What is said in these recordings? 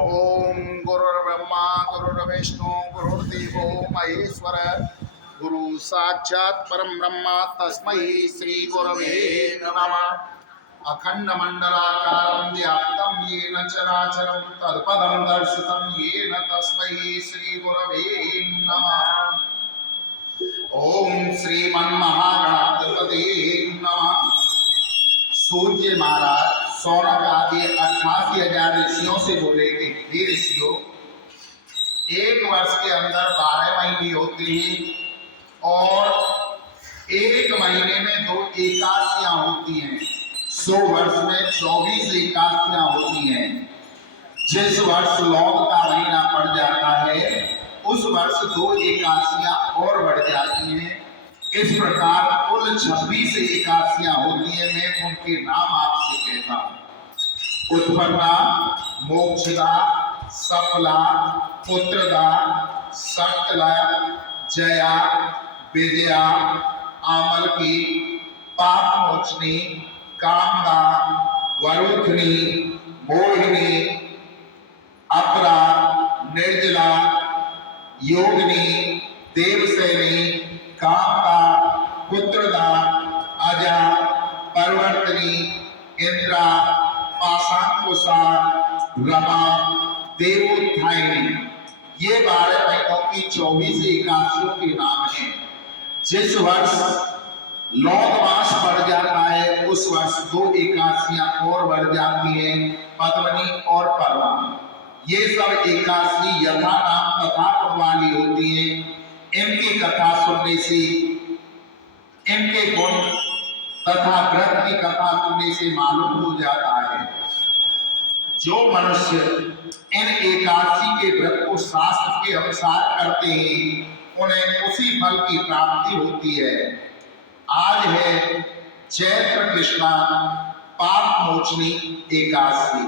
ओम गुरुर्ब्रह्मा गुरुर्विष्णु गुरुर्देवो महेश्वर गुरु साक्षात् परम ब्रह्म तस्मै श्री गुरवे नमः। अखंड मंडलाकारं व्याप्तं येन चराचरं तत्पदं दर्शितं येन तस्मै श्री गुरवे नमः। ओम श्रीमन्महागणाधिपते नमः। सूर्य महाराज सौनक आदि 88,000 ऋषियों से बोले कि हे ऋषियों, एक वर्ष के अंदर 12 महीने होते हैं और एक महीने में 2 एकादशियां होती हैं। 100 वर्ष में 24 एकादशियां होती हैं। जिस वर्ष लौट का महीना पड़ जाता है उस वर्ष 2 एकादशियां और बढ़ जाती हैं। इस प्रकार कुल 26 एकादशियां होती है। मैं उनके नाम आपसे कहता हूं। उत्पन्ना, मोक्षदा, सफला, पुत्रदा, सकला, जया, विजया, आमलकी, पाप मोचनी, कामदा, वरुथनी, मोहिनी, अपरा, निर्जला, योगिनी, देवसेनी, कामदा, पुत्रदा, अजा, परवर्तनी, इंद्रा, पाशांकुशा, रमा, देवोत्थायिनी। ये 12 महीनों की 24 एकादशियों के नाम हैं। जिस वर्ष लौट मास पड़ जाता है उस वर्ष 2 एकादशियां और बढ़ जाती हैं, पद्मनी और पर्वा। ये सब एकादशी यथा नाम तथा फल वाली होती है। इनकी कथा सुनने से, इनके गुण तथा व्रत की कथा सुनने से मालूम हो जाता है जो मनुष्य इन एकादशी के व्रत को शास्त्र के अनुसार करते हैं उन्हें उसी फल की प्राप्ति होती है। आज है चैत्र कृष्णा पाप मोचनी एकादशी।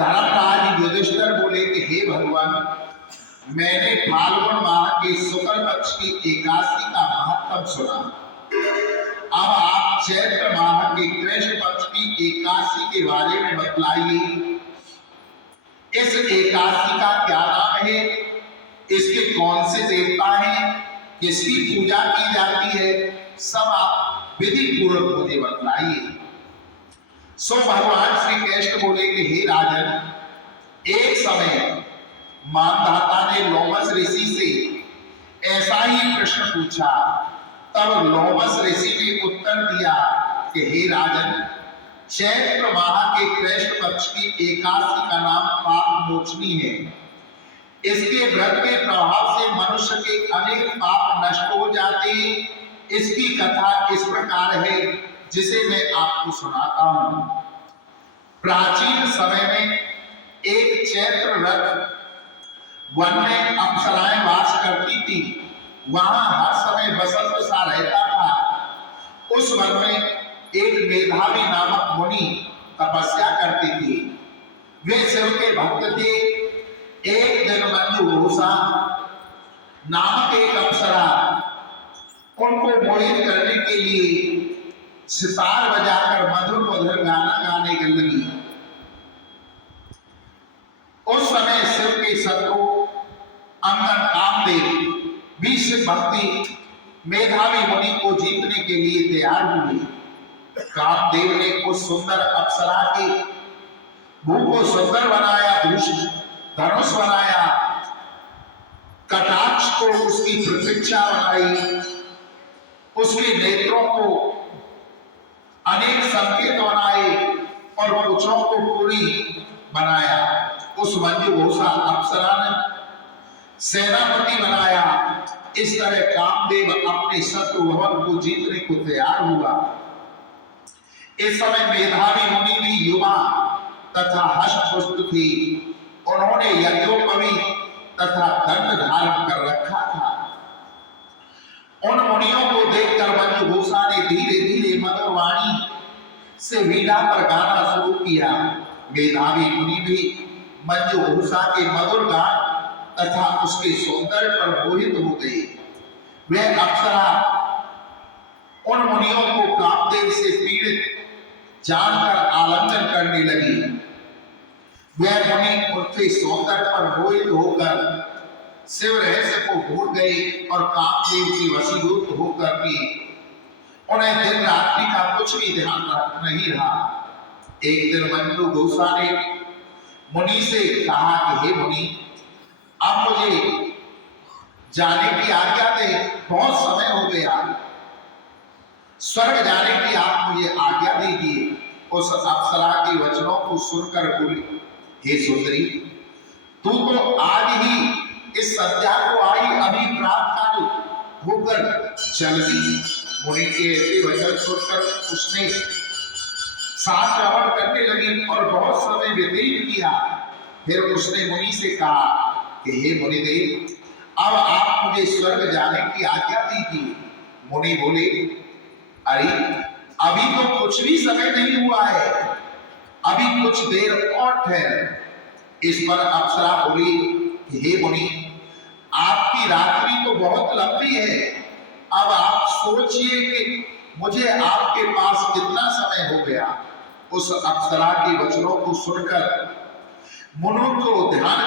धर्मराज युधिष्ठिर बोले कि हे भगवान, मैंने फाल्गुन माह के शुक्ल पक्ष की एकादशी का महत्व सुना। अब आप चैत्र माह के कृष्ण पक्ष की एकादशी के बारे में बतलाइए। इस एकादशी का क्या नाम है, इसके कौन से देवता हैं, किसकी पूजा की जाती है, सब आप विधि पूर्वक मुझे बतलाइए। सो भगवान श्री कृष्ण बोले कि हे राजन, एक समय मानधाता ने लोमस ऋषि से ऐसा ही प्रश्न पूछा। तब लोमस ऋषि ने उत्तर दिया कि हे राजन, चैत्र माह के कृष्ण पक्ष की एकादशी का नाम पाप मोचनी है। इसके व्रत के प्रभाव से मनुष्य के अनेक पाप नष्ट हो जाते हैं। इसकी कथा इस प्रकार है जिसे मैं आपको सुनाता हूं। प्राचीन समय में एक चैत्र व्रत वन में अप्सराएं वास करती थी। वहां हर समय बसंत सा रहता था। उस वन में एक मेधावी नामक मुनि तपस्या करती थी। वे शिव के भक्त थे। एक दिन मंजुभूषा नामक एक अप्सरा उनको मोहित करने के लिए सितार बजाकर मधुर मधुर गाना गाने लगी। उस समय शिव के शत्रु अंगद कामदेव भी शिव भक्ति मेधावी मुनि को जीतने के लिए तैयार हुए। कामदेव ने उस सुंदर अप्सरा के मुंह को सुंदर बनाया, धनुष बनाया, कटाक्ष को उसकी प्रतीक्षा बनाई, उसके नेत्रों को अनेक संकेत बनाए और पुच्छों को पूरी बनाया। उस मंजुभूषा अप्सरा ने सेनापति बनाया। इस तरह कामदेव अपने शत्रु भवन को जीतने को तैयार हुआ। इस समय मेधावी मुनि भी युवा तथा हष्ट-पुष्ट थी। उन्होंने यज्ञोपवी तथा दंड धारण कर रखा था। उन मुनियों को देखकर मंजुभूषा ने धीरे धीरे मधुर वाणी से वीणा पर गाना शुरू किया। मेधावी मुनि भी मंजुभूषा के मधुर गान तथा उसके सौंदर्य पर मोहित हो गए। वह अप्सरा उन मुनियों को कामदेव से पीड़ित जानकर आलिंगन करने लगी। वह मुनि उनके सौंदर्य पर मोहित होकर शिव रहस्य को भूल गई और कामदेव की वशीभूत होकर के उन्हें दिन रात्रि का कुछ भी ध्यान नहीं रहा। एक दिन मंजू गोसा ने मुनि से कहा कि हे मुनि, अब मुझे जाने की आज्ञा दे, बहुत समय हो गया, स्वर्ग जाने की आप मुझे आज्ञा दीजिए। उस अप्सरा के वचनों को सुनकर बोली, हे सुंदरी, तू तो आज ही इस संध्या को आई, अभी प्रातः काल होकर चलती। मुनि के ऐसे वचन सुनकर उसने साथ रमण करने लगी और बहुत समय व्यतीत किया। फिर उसने मुनि से कहा कि हे मुनिदेव, अब आप मुझे स्वर्ग जाने की आज्ञा दीजिए। मुनि बोले, अरे अभी तो कुछ भी समय नहीं हुआ है, अभी कुछ देर और ठहर। इस पर अप्सरा बोली कि हे मुनि, आपकी रात्रि तो बहुत लंबी है, अब आप सोचिए कि मुझे आपके पास कितना समय हो गया। उस अप्सरा के वचनों को सुनकर मुनि को ध्यान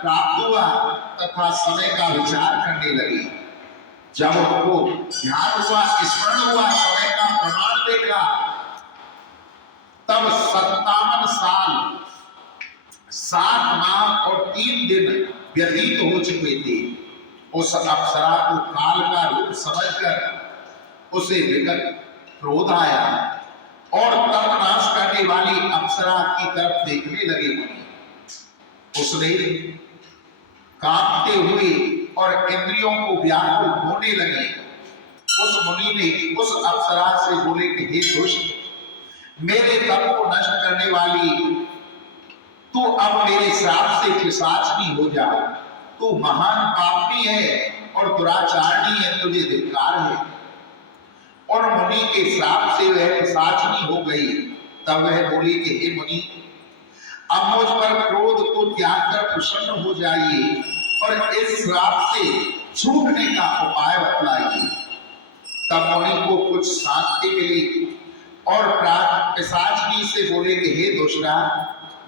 प्राप्त हुआ तथा समय का विचार करने लगी। जब उनको ध्यान हुआ, स्मरण हुआ, समय का प्रमाण देखा, तब 57 साल 7 माह और 3 दिन व्यतीत हो चुके थे। उस अप्सरा को काल का रूप समझकर उसे विकट क्रोध आया और तर्कनाश करने वाली अप्सरा की तरफ देखने लगे। उसने कांपते हुए और इंद्रियों को व्याकुल होने लगे। उस मुनि ने उस अप्सरा से बोले कि हे दुष्ट, मेरे तप को नष्ट करने वाली, तू अब मेरे श्राप से पिशाचनी हो जा। तू महान पापी है और दुराचारणी है, तुझे धिक्कार है। और मुनि के श्राप से वह पिशाचनी हो गई। तब वह बोली कि हे मुनि, अब मुझ पर क्रोध को त्याग कर प्रसन्न हो जाइए और इस श्राप से छूटने का उपाय बतलाइए। तब मुनि को कुछ शांति मिली और पिशाचनी से बोले कि हे दुष्टा,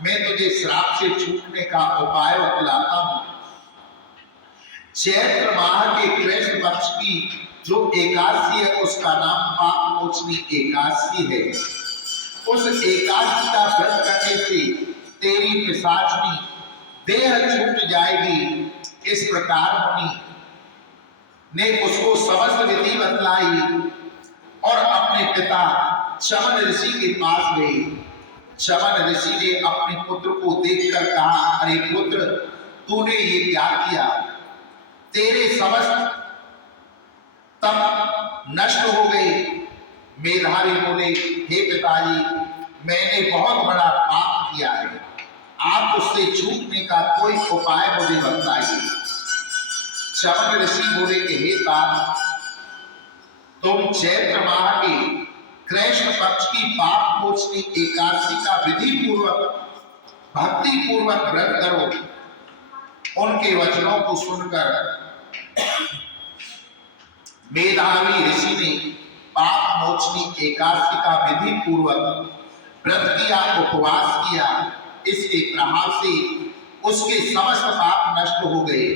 मैं तुझे श्राप से छूटने का उपाय बतलाता हूं। चैत्र माह के कृष्ण पक्ष की जो एकादशी है उसका नाम पाप मोचनी एकादशी है। उस एकादशी का व्रत करने से तेरी पिशाचनी देह छूट जाएगी। इस प्रकार मुनि ने उसको समस्त विधि बतलाई और अपने पिता चमन ऋषि के पास गई। चमन ऋषि ने अपने पुत्र को देखकर कहा, अरे पुत्र, तूने ये क्या किया? तेरे समस्त तप नष्ट हो गए। मेधावी बोले, हे पिताजी, मैंने बहुत बड़ा पाप किया है, आप उससे छूटने का कोई उपाय मुझे बताइए। चमन ऋषि बोले कि हे तात, तुम चैत्र माह के कृष्ण पक्ष की पाप मोचनी एकादशी का विधि पूर्वक भक्ति पूर्वक व्रत करो। उनके वचनों को सुनकर मेधावी ऋषि ने पाप मोचनी एकादशी का विधि पूर्वक व्रत किया, उपवास किया। इसके प्रभाव से उसके समस्त पाप नष्ट हो गए।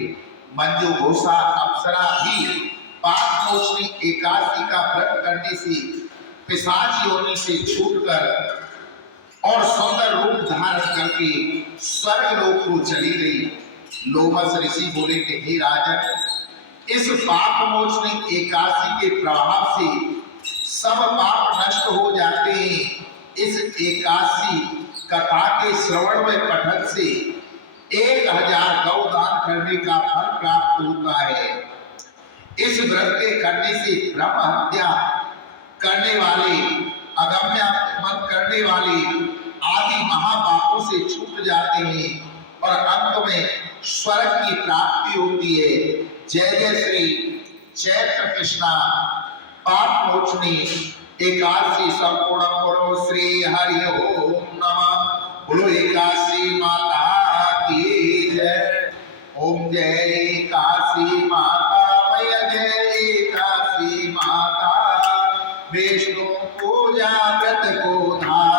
मंजू घोषा अप्सरा भी पाप मोचनी एकादशी का व्रत करने से पिशाच योनि से छूटकर और सुंदर रूप धारण करके स्वर्ग लोक को चली गई। लोमस ऋषि बोले कि हे राजन, इस पाप मोचनी एकादशी के प्रभाव से सब पाप नष्ट हो जाते हैं। इस एकादशी कथा के श्रवण व पठन से 1000 गौदान करने का फल प्राप्त होता है। इस व्रत के करने से ब्रह्म हत्या करने वाले, अगम्य मन करने वाले आदि महापापों से छूट जाते हैं और अंत में स्वर्ग की प्राप्ति होती है। जय जय श्री चैत्र कृष्णा पाप मोचनी एकादशी संपूर्ण करो। श्री हरि ओम नमः। बोलो एकादशी माता की जय। ओम जय एकादशी माता, जय एकादशी माता। विष्णु पूजा व्रत को धार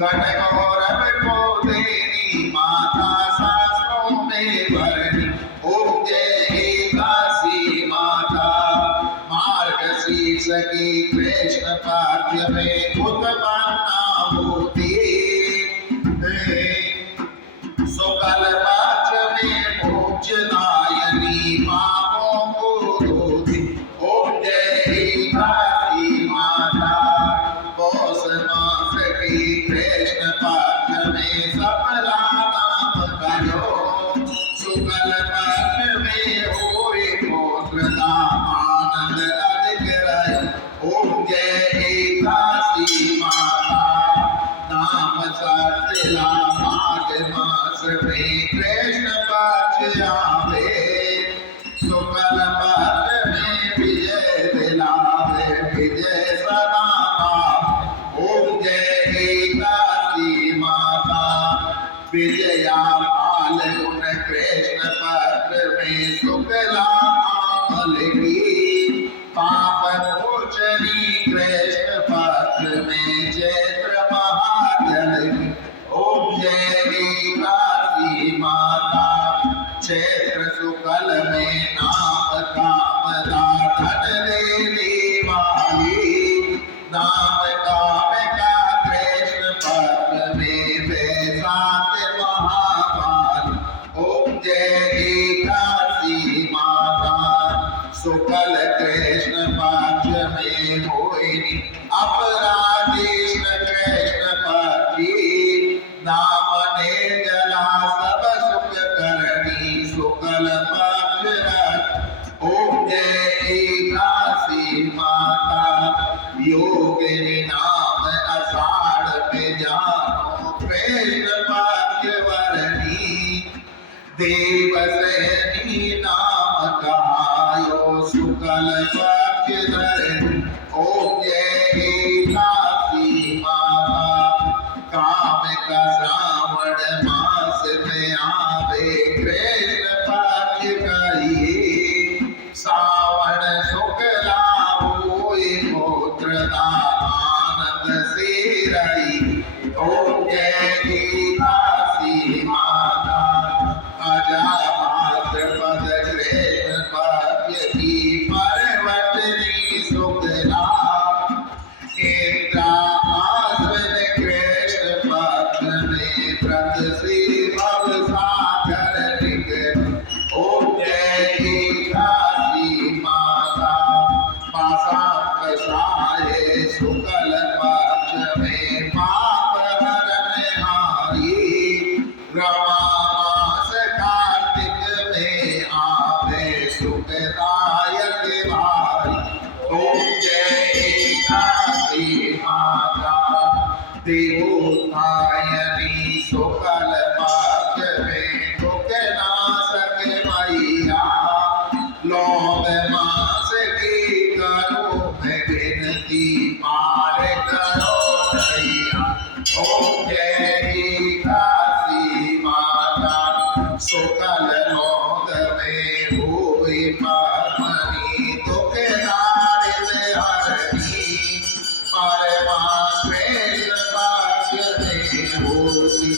गणगौरव को देनी माता शास्त्रों में भरनी। ओम जय एकादशी माता। मार्गशीर्ष की कृष्ण पाठ्य में उत्पन्ना होती। शुक्ल पक्ष में मोक्षदायिनी पापों को धोती। ओम जय एकादशी माता। पौष मास की कृष्ण पक्ष में सफला नाम करो। शुक्ल पक्ष में होए पुत्रदा आनंद अधिक रहे। ओम जय एकादशी माता। नाम सत्यला माघ मास में कृष्ण पक्ष आवे। शुक्ल पक्ष में विजय दिलावे विजय सदा पावे। ओम जय एकादशी माता। विजया माल गुण कृष्ण पक्ष में शुक्ला आमल की। पाप मोचनी कृष्ण पक्ष में चैत्र महाजल की। ओम जय एकादशी माता। चैत्र शुक्ल में नाम कामदा धन देने वाली। नाम काम का कृष्ण पक्ष में बैसाख महाकाल। ओम जय एकादशी माता। शुक्ल कृष्ण पक्ष में होइनी अपराधीष्ण कृष्ण पक्षी। नाम निर्जला सब सुख करनी शुक्ल पक्ष रख। ओम जय एकादशी माता। योगिनी नाम आषाढ़ में जानो कृष्ण पक्ष वरनी। देवसेनी नाम कहायो शुक्ल पक्ष धरनी। ओम जय एकादशी माता। काम का श्रावण मास में आवे कृष्ण पक्ष कहिए। सावन शुक्ला होए पुत्रदा आनंद से रही। ओम जय एकादशी माता। अजामात्र पद कृष्ण पक्ष की पर्वतनी शुक्ला। इंद्रा आश्विन कृष्ण पक्ष में व्रत से भव सागर निकट। ओम जय एकादशी माता। पाशांक साये शुक्ल पक्ष में पाप हरण हारी। रमा मास कार्तिक में आवे सुखदायक भारी। ओम जय एकादशी माता। देवोत्थायनी शुक्ल पक्ष में दुख नाशक मैया। लौंग मास की करो मैं विनती पार करो नैया। ओम जय एकादशी माता। शुक्ल लौंग में होए पावनी दुख नारित हरनी। परमा कृष्ण पक्ष में होती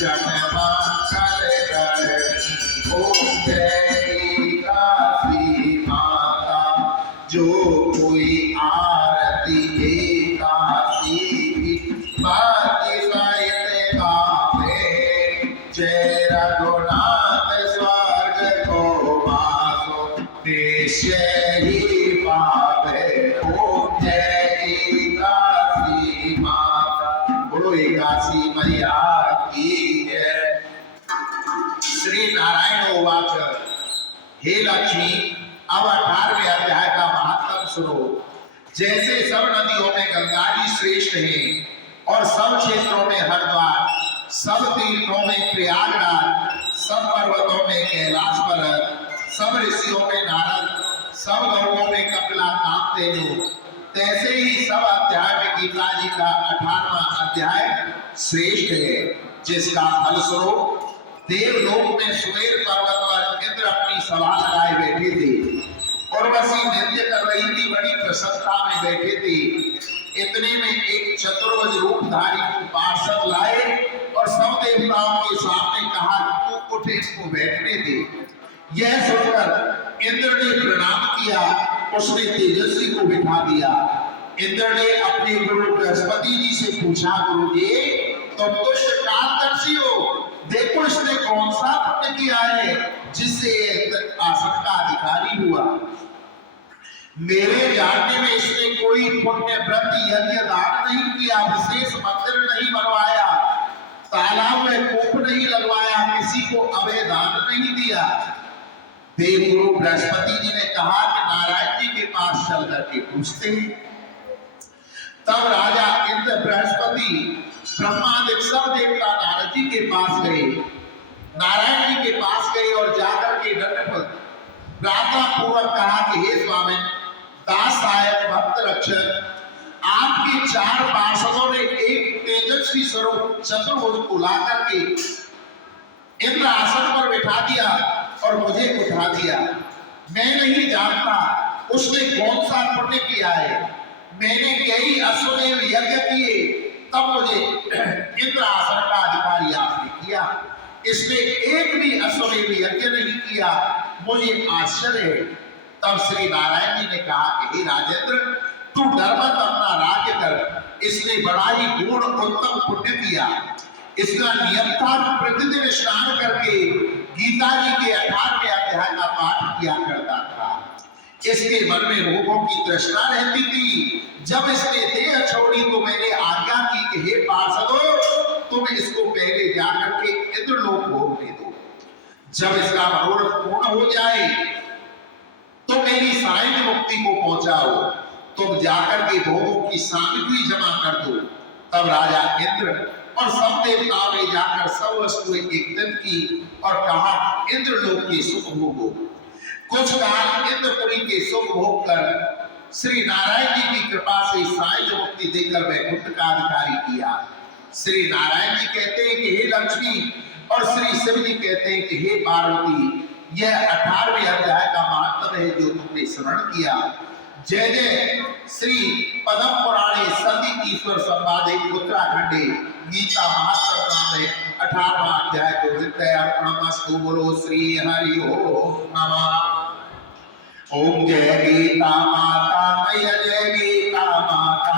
जन्मा कर करनी। ओम जय एकादशी माता। जो कोई आरती एकादशी की भक्ति सहित गावे। जय रघुनाथ स्वर्ग को वासो निश्चय ही पावे। ओम जय एकादशी माता। बोलो एकादशी मैया की जय। श्री नारायण उवाच। हे लक्ष्मी, अब 18वें अध्याय का महात्म सुनो। जैसे सब नदियों में गंगा जी श्रेष्ठ है और सब क्षेत्रों में हरिद्वार, सब तीर्थों में प्रयागराज, सब पर्वतों में कैलाश पर्वत, सब ऋषियों में नारद, सब गौओं में कपिला कामधेनु, तैसे ही सब अध्याय में गीता जी का 18वां अध्याय श्रेष्ठ है। जिसका फल स्वरूप देवलोक में सुमेर पर्वत पर इंद्र अपनी सभा लगाए बैठे थे। उर्वशी नृत्य कर रही थी, बड़ी प्रसन्नता में बैठे थे। इतने में एक चतुर्भुज रूपधारी को पार्षद लाए और सब देवताओं के सामने कहा तू उठ इसको बैठने दे। यह सुनकर इंद्र ने प्रणाम किया, उसने तेजस्वी को बिठा दिया। इंद्र ने अपने गुरु बृहस्पति जी से पूछा, गुरु जी तुम तो कालदर्शी हो, देखो इसने कौन सा पुण्य किया है जिससे आसन का अधिकारी हुआ। मेरे जानने में इसने कोई पुण्य व्रत यज्ञ दान नहीं किया, विशेष मंदिर नहीं बनवाया, तालाब में कूप नहीं लगवाया, किसी को अभय दान नहीं दिया। देवगुरु बृहस्पति जी ने कहा कि नारायण जी के पास चल करके पूछते हैं। तब राजा इंद्र बृहस्पति ब्रह्मादिक सब देवता नारद जी के पास गए, नारायण जी के पास गए और जाकर के दंडवत प्रार्थना पूर्वक कहा कि हे स्वामी दास सहायक भक्त रक्षक, आपके 4 पार्षदों ने एक तेजस्वी स्वरूप चतुर्भुज को ला करके इंद्र आसन पर बिठा दिया और मुझे उठा दिया। मैं नहीं जानता उसने कौन सा पुण्य किया है, मैंने कई अश्वमेध यज्ञ किए तब मुझे इंद्र आसन का अधिकारी आपने किया, इसने एक भी अश्वमेध यज्ञ नहीं किया, मुझे आश्चर्य है। तब श्री नारायण जी ने कहा कि हे राजेंद्र तू डर मत, अपना राज्य कर, इसने बड़ा ही गुण उत्तम पुण्य किया। इसका नियम था प्रतिदिन स्नान करके गीता जी के 18वें अध्याय का पाठ किया करता था। इसके मन में भोगों की तृष्णा रहती थी। जब इसने देह छोड़ी तो मैंने आज्ञा की कि हे पार्षदों तुम इसको पहले जाकर के इंद्रलोक भोगने दो, जब इसका मनोरथ पूर्ण हो जाए तो मेरी सारी मुक्ति को पहुंचाओ, तुम जाकर के भोगों की सामग्री जमा कर दो। तब राजा इंद्र और सब देवताओं ने जाकर सब वस्तुएं एकत्रित की और कहा इंद्रलोक के सुख भोगो। कुछ काल इंद्रपुरी के सुख भोग कर श्री नारायण जी की कृपा से सारी मुक्ति देकर वैकुंठ का अधिकारी किया। श्री नारायण जी कहते हैं कि हे लक्ष्मी और श्री शिव जी कहते हैं कि हे पार्वती, यह 18वें अध्याय का महत्व है जो तुमने स्मरण किया। जय जय श्री पद्म पुराणे सती ईश्वर संवादे उत्तराखंडे गीता महात्म नाम है 18वां अध्याय को हृदय अर्पणमस्तु। बोलो श्री हरि ओम नमः। ओम जय गीता माता मैया, जय गीता माता,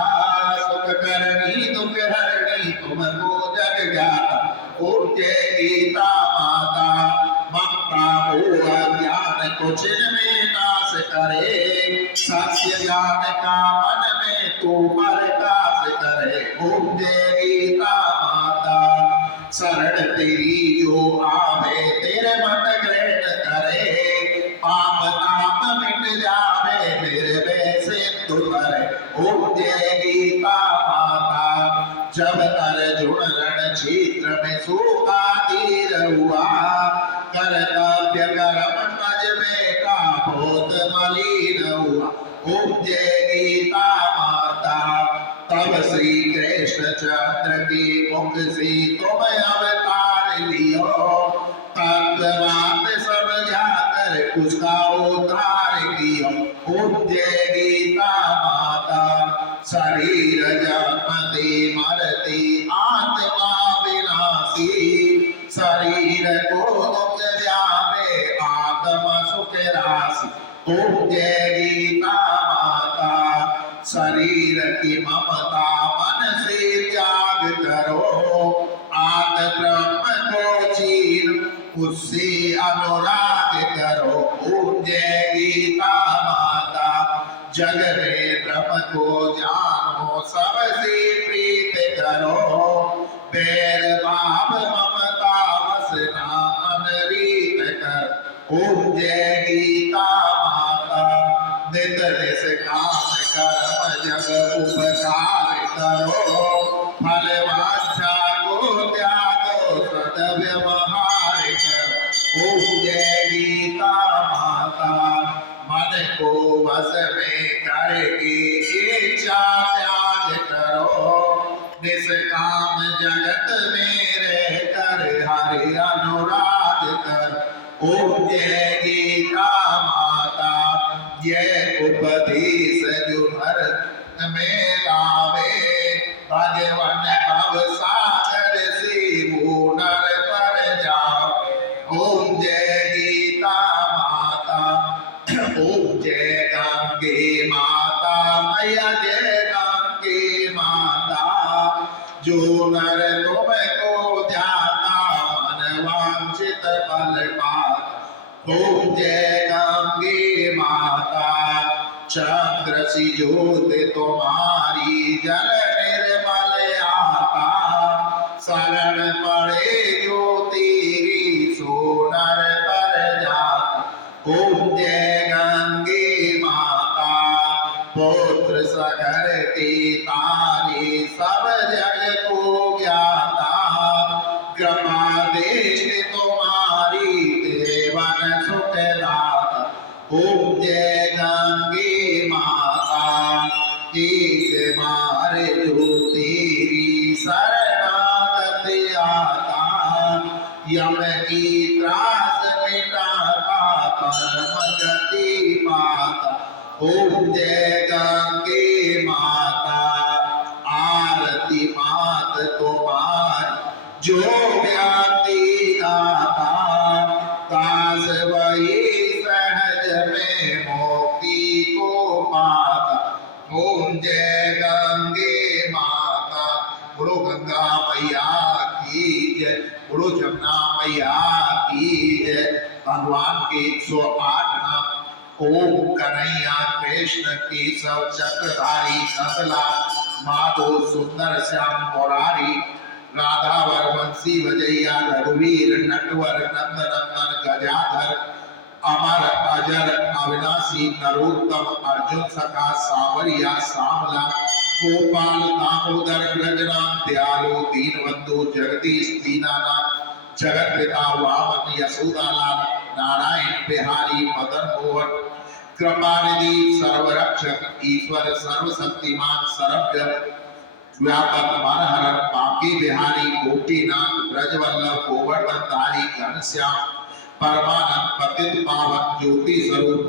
सुख करनी दुख हरणी तुमको जग जाता। ओम जय गीता माता, ममता मोह ज्ञान को छिन्न में नाश करे, सत्य ज्ञान का मन में तू प्रकाश करे। ओम जय गीता माता, शरण तेरी जो आवे तेरे मन ग्रहण करे, पाप ताप मिट जावे मेरे वैसे तू करे। ओम जय गीता माता, जब अर्जुन रण क्षेत्र में सूखा तीर हुआ, कर्तव्य कर्म पज में का बहुत मलिन हुआ। ओम जय गीता माता, तब श्री कृष्ण चंद्र की मुख से तुम अवतार लियो, तत्ववाद समझा कर उसका उद्धार कियो। ओम जय गीता माता, शरीर जन्मते मरते आत्मा विनाशी, शरीर को दुख जावे आत्मा सुख राशि। ओम जय गीता माता, शरीर की ममता मन से त्याग करो, आत्म ब्रह्म को चीर उससे अनुराग करो। ओम जय गीता माता, जग में ब्रह्म को जानो सबसे प्रीत करो, बैर भाव ममता वसना अनरीत कर। ओम जय गीता माता, नित निष्काम कर्म जग उपकार करो, फल वांछा को त्यागो सद्व्यवहार करो। ओम जय गीता माता, मन को वश में करके इच्छा त्याग करो, निष्काम जगत में रह कर हरि अनुराग कर। ओम जय गीता माता, यह उपदेश जो भरत में लावे सागर से वो नर तर जाओ। ओम जय गीता माता, ओम जय गंगे माता, मैया जय गंगे माता। जो नर तुमको ध्याता मन वांछित फल पाता। ओम जय गंगे माता, चंद्र सी ज्योत तुम्हारी जल निर्मल आता। शरण पड़े जो तेरी सो नर तर जाता। ओम जय गंगे माता, पुत्र सगर के तारे सब जग को ज्ञाता। कृपा दृष्टि तुम्हारी देवन सुख दाता। ओम जय गंगे माता, एक बार जो तेरी शरणागत आता। यम की त्रास मिटाता परम गति पाता। ओम जय गंगे माता, आरती मात तुम्हारी जो व्याप्ति दाता। दास वही सहज में मोक्ति को पाता। ओम जय गंगे माता, बोलो गंगा मैया की जय, बोलो जमुना मैया की जय। भगवान के 108 नाम। ओम कन्हैया कृष्ण केशव चक्रधारी नंदलाल माधो सुंदर श्याम मुरारी। राधा वरवंशी वजैया रघुवीर नटवर नंद नंदन गजाधर। अमर अजर अविनाशी नरोत्तम अर्जुन सखा सावरिया श्यामला। गोपाल दामोदर ब्रजनाम दयालु दीनबंधु जगदीश दीनानाथ। जगत पिता वामन यशोदालाल नारायण बिहारी मदन मोहन। कृपानिधि सर्वरक्षक ईश्वर सर्वशक्तिमान सर्वज्ञ व्यापक मनहरन बांके बिहारी गोपीनाथ ब्रजवल्लभ गोवर्धन धारी घनश्याम। परमानंद पतित पावन ज्योति स्वरूप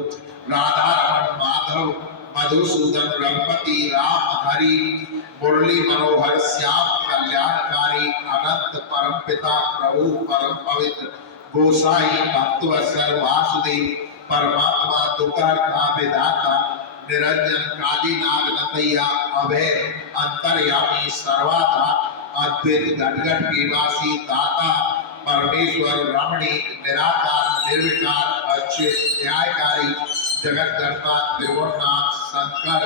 राधा रमण माधव मधुसूदन रघुपति राम हरि। मुरली मनोहर श्याम कल्याणकारी अनंत परम पिता प्रभु परम पवित्र गोसाई भक्तवत्सल वासुदेव परमात्मा दुखहर्ता विधाता। निरंजन काली नाग नतैया अभय अंतर्यामी सर्वाधा। अद्वैत घटघट निवासी दाता परमेश्वर रमणीक निराकार निर्विकार अच्युत न्यायकारी। जगतकर्ता त्रिभुवननाथ शंकर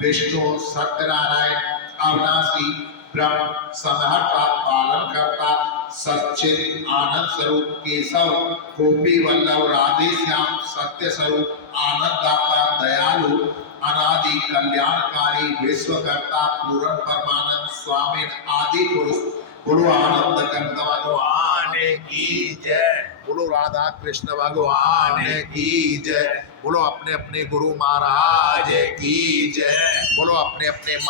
विष्णु सत्यनारायण अविनाशी ब्रह्म संहर्ता पालन करता सच्चित आनंद स्वरूप केशव गोपी वल्लभ राधे श्याम सत्य स्वरूप आनंददाता दयालु अनादि कल्याणकारी विश्वकर्ता पूर्ण परमानंद स्वामी आदि पुरुष। बोलो आनंद कंद भगवान की जय, बोलो राधा कृष्ण भगवान की जय, बोलो अपने अपने गुरु महाराज की जय, बोलो अपने अपने